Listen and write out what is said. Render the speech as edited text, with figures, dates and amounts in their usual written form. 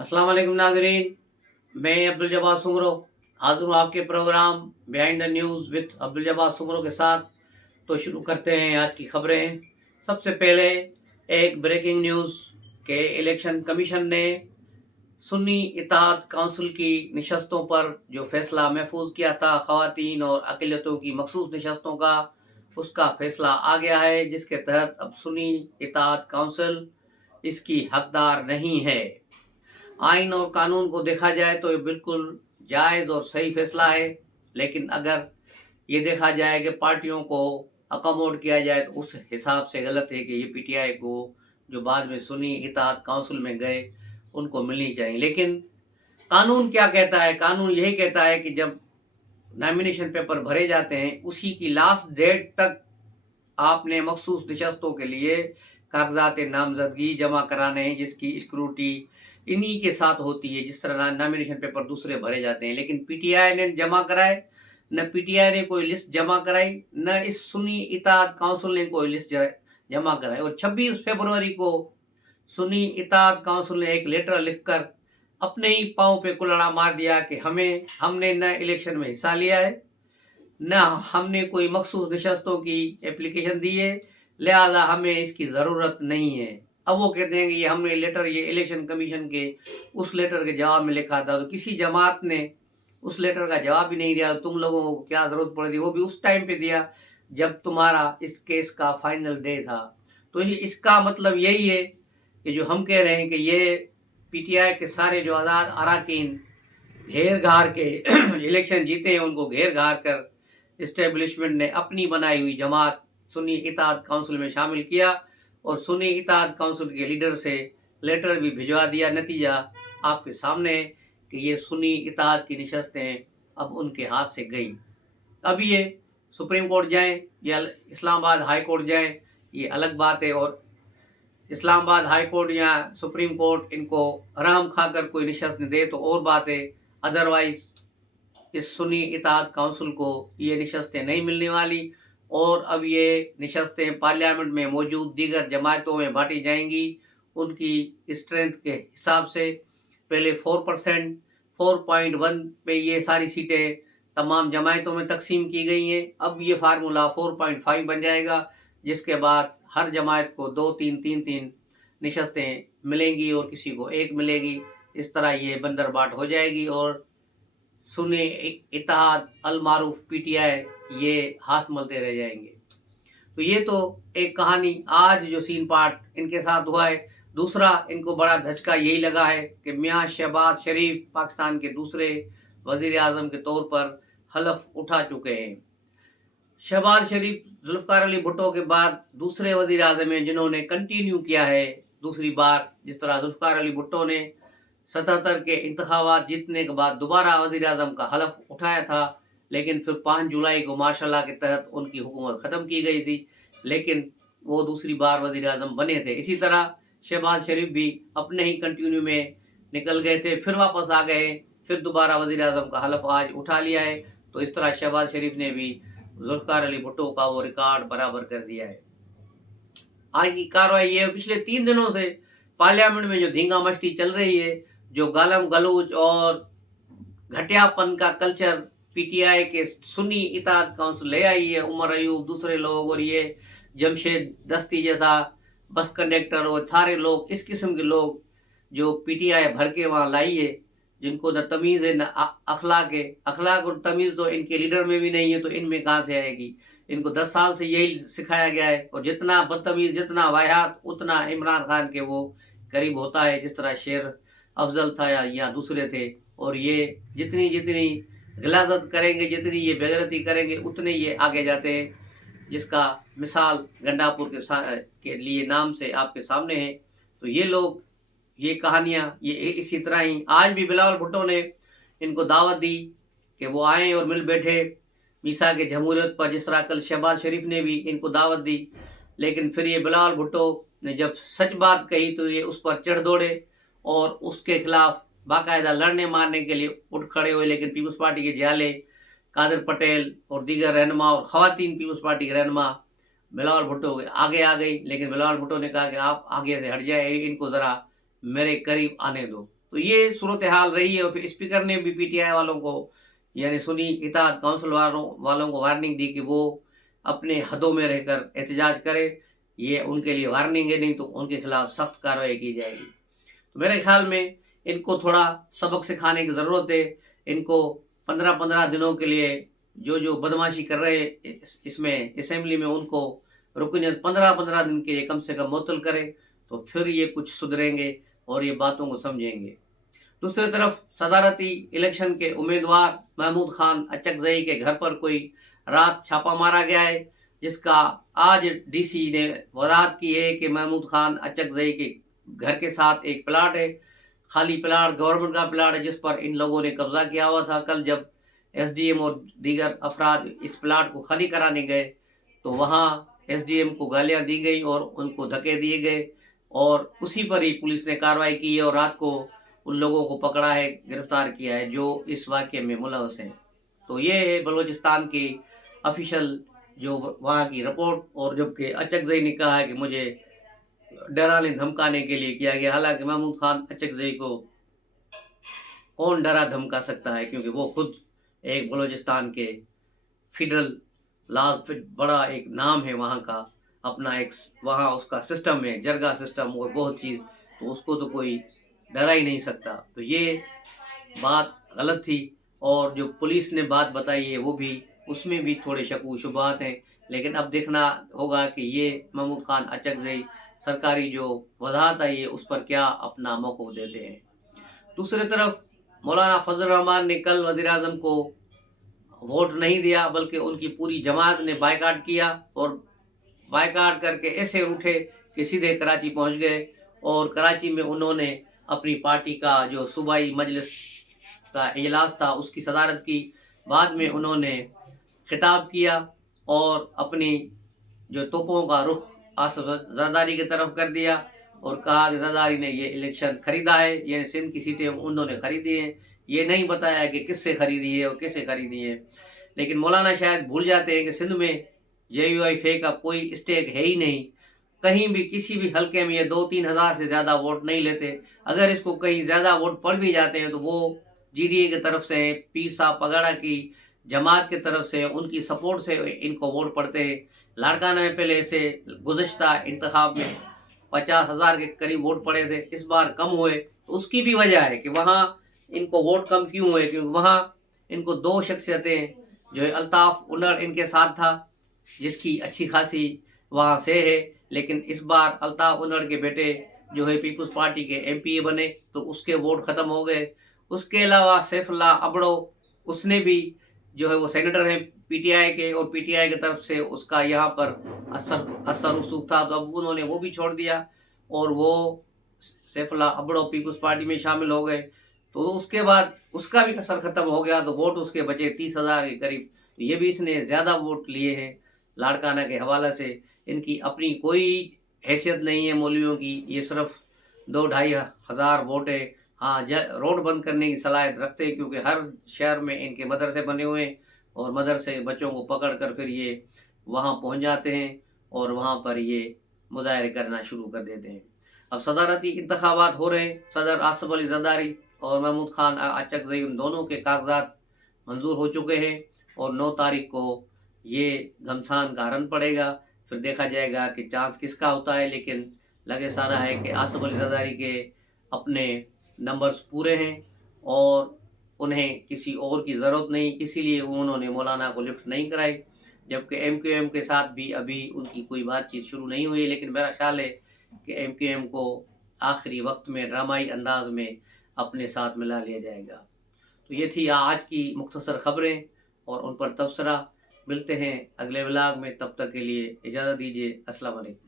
अस्सलाम वालेकुम नाजरीन। मैं अब्दुल जब्बार सुमरो हाजिर हूँ आपके programme behind the news with Abdul Jabbar Soomro के साथ। तो शुरू करते हैं आज की खबरें। सबसे पहले एक ब्रेकिंग न्यूज़ के इलेक्शन कमीशन ने सुन्नी इत्तेहाद काउंसिल की नशस्तों पर जो फैसला महफूज किया था ख़वातीन और अक़लियतों की मखसूस नशस्तों का, उसका फैसला आ गया है, जिसके तहत अब सुन्नी इत्तेहाद काउंसिल इसकी हकदार नहीं है। आइन और कानून को देखा जाए तो ये बिल्कुल जायज़ और सही फैसला है, लेकिन अगर ये देखा जाए कि पार्टियों को अकोमोड किया जाए तो उस हिसाब से गलत है कि ये पीटीआई को जो बाद में सुन्नी इत्तेहाद काउंसिल में गए उनको मिलनी चाहिए। लेकिन कानून क्या कहता है? कानून यही कहता है कि जब नॉमिनेशन पेपर भरे जाते हैं उसी की लास्ट डेट तक आपने मखसूस नशस्तों के लिए कागजात नामजदगी जमा कराने हैं, जिसकी स्क्रूटी इन्हीं के साथ होती है जिस तरह नॉमिनेशन पेपर दूसरे भरे जाते हैं। लेकिन पीटीआई ने जमा कराए, न पीटीआई ने कोई लिस्ट जमा कराई, न इस सुन्नी इत्तेहाद काउंसिल ने कोई लिस्ट जमा कराई। और 26 फरवरी को सुन्नी इत्तेहाद काउंसिल ने एक लेटर लिखकर अपने ही पाँव पे कुल्हाड़ा मार दिया कि हमने न इलेक्शन में हिस्सा लिया है, न हमने कोई मखसूस नशस्तों की एप्लीकेशन दी है, लिहाजा हमें इसकी ज़रूरत नहीं है। अब वो कहते हैं कि ये हमने लेटर ये इलेक्शन कमीशन के उस लेटर के जवाब में लिखा था, तो किसी जमात ने उस लेटर का जवाब भी नहीं दिया। तुम लोगों को क्या ज़रूरत पड़ी थी, वो भी उस टाइम पे दिया जब तुम्हारा इस केस का फाइनल डे था। तो इसका मतलब यही है कि जो हम कह रहे हैं कि ये पीटीआई के सारे जो आज़ाद अरकान घेर घार के इलेक्शन जीते हैं, उनको घेर घार कर इस्टेब्लिशमेंट ने अपनी बनाई हुई जमात सुन्नी इत्तेहाद काउंसिल में शामिल किया और सुन्नी इत्तेहाद काउंसिल के लीडर से लेटर भी भिजवा दिया। नतीजा आपके सामने है कि ये सुन्नी इत्तेहाद की नशस्तें अब उनके हाथ से गई। अब ये सुप्रीम कोर्ट जाएं या इस्लामाबाद हाई कोर्ट जाएं, ये अलग बात है। और इस्लामाबाद हाई कोर्ट या सुप्रीम कोर्ट इनको हराम खाकर कोई नशस्त दे तो और बात है, अदरवाइज इस सुन्नी इत्तेहाद काउंसिल को ये नशस्तें नहीं मिलने वाली। और अब ये नशस्तें पार्लियामेंट में मौजूद दीगर जमातों में बांटी जाएंगी उनकी स्ट्रेंथ के हिसाब से। पहले 4%, 4.1 पे ये सारी सीटें तमाम जमातों में तकसीम की गई हैं। अब ये फार्मूला 4.5 बन जाएगा, जिसके बाद हर जमात को 2-3 नशस्तें मिलेंगी और किसी को एक मिलेगी। इस तरह ये बंदरबाट हो जाएगी और सुन्नी इत्तेहाद अल मारूफ पीटीआई ये हाथ मलते रह जाएंगे। तो ये तो एक कहानी आज जो सीन पार्ट इनके साथ हुआ है। दूसरा इनको बड़ा धचका यही लगा है कि मियाँ शहबाज शरीफ पाकिस्तान के दूसरे वजीर आजम के तौर पर हलफ उठा चुके हैं। शहबाज शरीफ जुल्फ़िकार अली भुट्टो के बाद दूसरे वजीर आजम हैं जिन्होंने कंटिन्यू किया है दूसरी बार। जिस तरह जुल्फ़िकार अली भुट्टो ने 77 के इंतखाबात जीतने के बाद दोबारा वज़ीर आज़म का हलफ उठाया था, लेकिन फिर 5 जुलाई को मार्शल के तहत उनकी हुकूमत ख़त्म की गई थी, लेकिन वो दूसरी बार वज़ीर आज़म बने थे। इसी तरह शहबाज शरीफ भी अपने ही कंटिन्यू में निकल गए थे, फिर वापस आ गए, फिर दोबारा वज़ीर आज़म का हलफ आज उठा लिया है। तो इस तरह शहबाज शरीफ ने भी जुल्फ़िकार अली भुट्टो का वो रिकॉर्ड बराबर कर दिया है। आज की कार्रवाई ये पिछले 3 दिनों से पार्लियामेंट में जो धींगा मस्ती चल रही है, जो गालम गलूच और घटियापन का कल्चर पीटीआई के सुन्नी इत्तेहाद काउंसिल ले आई है, उमर अयूब दूसरे लोग और ये जमशेद दस्ती जैसा बस कंडक्टर और सारे लोग, इस किस्म के लोग जो पीटीआई भर के वहाँ लाई है, जिनको न तमीज़ है न अखलाक है। अखलाक और तमीज़ तो इनके लीडर में भी नहीं है, तो इनमें कहाँ से आएगी? इनको 10 साल से यही सिखाया गया है और जितना बदतमीज़ जितना वाहियात उतना इमरान खान के वो करीब होता है, जिस तरह शेर अफजल था या दूसरे थे। और ये जितनी जितनी गलाजत करेंगे, जितनी ये बेगरती करेंगे, उतने ये आगे जाते हैं, जिसका मिसाल गंडापुर के लिए नाम से आपके सामने है। तो ये लोग ये कहानियाँ ये इसी तरह ही आज भी बिलावल भुट्टो ने इनको दावत दी कि वो आए और मिल बैठे मीसा के जमहूरियत पर, जिस तरह कल शहबाज शरीफ ने भी इनको दावत दी। लेकिन फिर ये बिलावल भुट्टो ने जब सच बात कही तो ये उस पर चढ़ दौड़े और उसके खिलाफ बाकायदा लड़ने मारने के लिए उठ खड़े हुए। लेकिन पीपल्स पार्टी के जियाले कादिर पटेल और दीगर रहनुमा और ख़वातीन पीपल्स पार्टी के रहनुमा बिलावल भुट्टो के आगे आ गई। लेकिन बिलावल भुट्टो ने कहा कि आप आगे से हट जाए, इनको ज़रा मेरे करीब आने दो। تو یہ صورتحال رہی ہے، اور پھر اسپیکر نے بھی پی ٹی آئی والوں کو یعنی سنی اتحاد کونسل والوں کو وارننگ دی کہ وہ اپنے حدوں میں رہ کر احتجاج کرے، یہ ان کے لیے وارننگ ہے، نہیں تو ان کے خلاف سخت کارروائی کی جائے گی۔ تو میرے خیال میں ان کو تھوڑا سبق سکھانے کی ضرورت ہے، ان کو 15 دنوں کے لیے جو بدماشی کر رہے اس میں اسمبلی میں ان کو رکنیت 15 دن کے لیے کم سے کم معطل کرے، تو پھر یہ کچھ سدھریں گے اور یہ باتوں کو سمجھیں گے۔ دوسری طرف صدارتی الیکشن کے امیدوار محمود خان اچکزئی کے گھر پر کوئی رات چھاپا مارا گیا ہے، جس کا آج ڈی سی نے وضاحت کی ہے کہ محمود خان اچکزئی کے گھر کے ساتھ ایک پلاٹ ہے، خالی پلاٹ، گورنمنٹ کا پلاٹ ہے، جس پر ان لوگوں نے قبضہ کیا ہوا تھا۔ کل جب ایس ڈی ایم اور دیگر افراد اس پلاٹ کو خالی کرانے گئے تو وہاں ایس ڈی ایم کو گالیاں دی گئی اور ان کو دھکے دیے گئے، اور اسی پر ہی پولیس نے کارروائی کی ہے اور رات کو ان لوگوں کو پکڑا ہے، گرفتار کیا ہے جو اس واقعے میں ملوث ہیں۔ تو یہ ہے بلوچستان کی آفیشل جو وہاں کی رپورٹ، اور جبکہ اچکزئی نے کہا ہے کہ مجھے ڈرانے دھمکانے کے لیے کیا گیا، حالانکہ محمود خان اچکزئی کو کون ڈرا دھمکا سکتا ہے، کیونکہ وہ خود ایک بلوچستان کے فیڈرل لاز بڑا ایک نام ہے وہاں کا، اپنا ایک وہاں اس کا سسٹم ہے، جرگا سسٹم اور بہت چیز، تو اس کو تو کوئی ڈرا ہی نہیں سکتا۔ تو یہ بات غلط تھی، اور جو پولیس نے بات بتائی ہے وہ بھی اس میں بھی تھوڑے شک و شبہات ہیں، لیکن اب دیکھنا ہوگا کہ یہ محمود خان اچکزئی سرکاری جو وضاحت آئی ہے اس پر کیا اپنا موقف دیتے ہیں۔ دوسری طرف مولانا فضل الرحمان نے کل وزیر اعظم کو ووٹ نہیں دیا، بلکہ ان کی پوری جماعت نے بائیکاٹ کیا، اور بائیکاٹ کر کے ایسے اٹھے کہ سیدھے کراچی پہنچ گئے، اور کراچی میں انہوں نے اپنی پارٹی کا جو صوبائی مجلس کا اجلاس تھا اس کی صدارت کی۔ بعد میں انہوں نے خطاب کیا اور اپنی جو توپوں کا رخ آصف زرداری کی طرف کر دیا، اور کہا کہ زرداری نے یہ الیکشن خریدا ہے، یہ سندھ کی سیٹیں انہوں نے خریدی ہیں، یہ نہیں بتایا کہ کس سے خریدی ہے اور کیسے خریدی ہے۔ لیکن مولانا شاید بھول جاتے ہیں کہ سندھ میں جے یو آئی فے کا کوئی اسٹیک ہے ہی نہیں، کہیں بھی کسی بھی حلقے میں یہ 2-3 ہزار سے زیادہ ووٹ نہیں لیتے، اگر اس کو کہیں زیادہ ووٹ پڑ بھی جاتے ہیں تو وہ جی ڈی اے کی طرف سے، پیر صاحب پگاڑا کی جماعت کی طرف سے، ان کی سپورٹ سے ان کو ووٹ پڑتے ہیں۔ لاڑکانہ میں پہلے سے گزشتہ انتخاب میں 50,000 کے قریب ووٹ پڑے تھے، اس بار کم ہوئے، تو اس کی بھی وجہ ہے کہ وہاں ان کو ووٹ کم کیوں ہوئے، کیونکہ وہاں ان کو 2 شخصیتیں جو ہے الطاف انر ان کے ساتھ تھا، جس کی اچھی خاصی وہاں سے ہے، لیکن اس بار الطاف انر کے بیٹے جو ہے پیپلز پارٹی کے ایم پی اے بنے تو اس کے ووٹ ختم ہو گئے۔ اس کے علاوہ سیف اللہ ابڑو، اس نے بھی جو ہے وہ سینیٹر ہیں پی ٹی آئی کے، اور پی ٹی آئی کی طرف سے اس کا یہاں پر اثر رسوخ تھا، تو اب انہوں نے وہ بھی چھوڑ دیا اور وہ سیف اللہ ابڑو پیپلز پارٹی میں شامل ہو گئے، تو اس کے بعد اس کا بھی اثر ختم ہو گیا، تو ووٹ اس کے بچے 30,000 کے قریب۔ یہ بھی اس نے زیادہ ووٹ لیے ہیں لاڑکانہ کے حوالے سے، ان کی اپنی کوئی حیثیت نہیں ہے مولویوں کی، یہ صرف 2-2.5 ہزار ووٹ ہے۔ ہاں روڈ بند کرنے کی صلاحیت رکھتے ہیں، کیونکہ ہر شہر میں ان کے مدرسے بنے ہوئے ہیں، اور مدرسے بچوں کو پکڑ کر پھر یہ وہاں پہنچ جاتے ہیں اور وہاں پر یہ مظاہرے کرنا شروع کر دیتے ہیں۔ اب صدارتی انتخابات ہو رہے ہیں، صدر آصف علی زرداری اور محمود خان اچکزئی ان دونوں کے کاغذات منظور ہو چکے ہیں، اور 9 تاریخ کو یہ گھمسان کا رن پڑے گا، پھر دیکھا جائے گا کہ چانس کس کا ہوتا ہے، لیکن لگے سارا ہے کہ آصف علی زرداری کے اپنے نمبرز پورے ہیں اور انہیں کسی اور کی ضرورت نہیں، اسی لیے انہوں نے مولانا کو لفٹ نہیں کرائی، جبکہ ایم کیو ایم کے ساتھ بھی ابھی ان کی کوئی بات چیت شروع نہیں ہوئی، لیکن میرا خیال ہے کہ ایم کیو ایم کو آخری وقت میں ڈرامائی انداز میں اپنے ساتھ ملا لیا جائے گا۔ تو یہ تھی آج کی مختصر خبریں اور ان پر تبصرہ۔ ملتے ہیں اگلے ولاگ میں، تب تک کے لیے اجازت دیجیے، السلام علیکم۔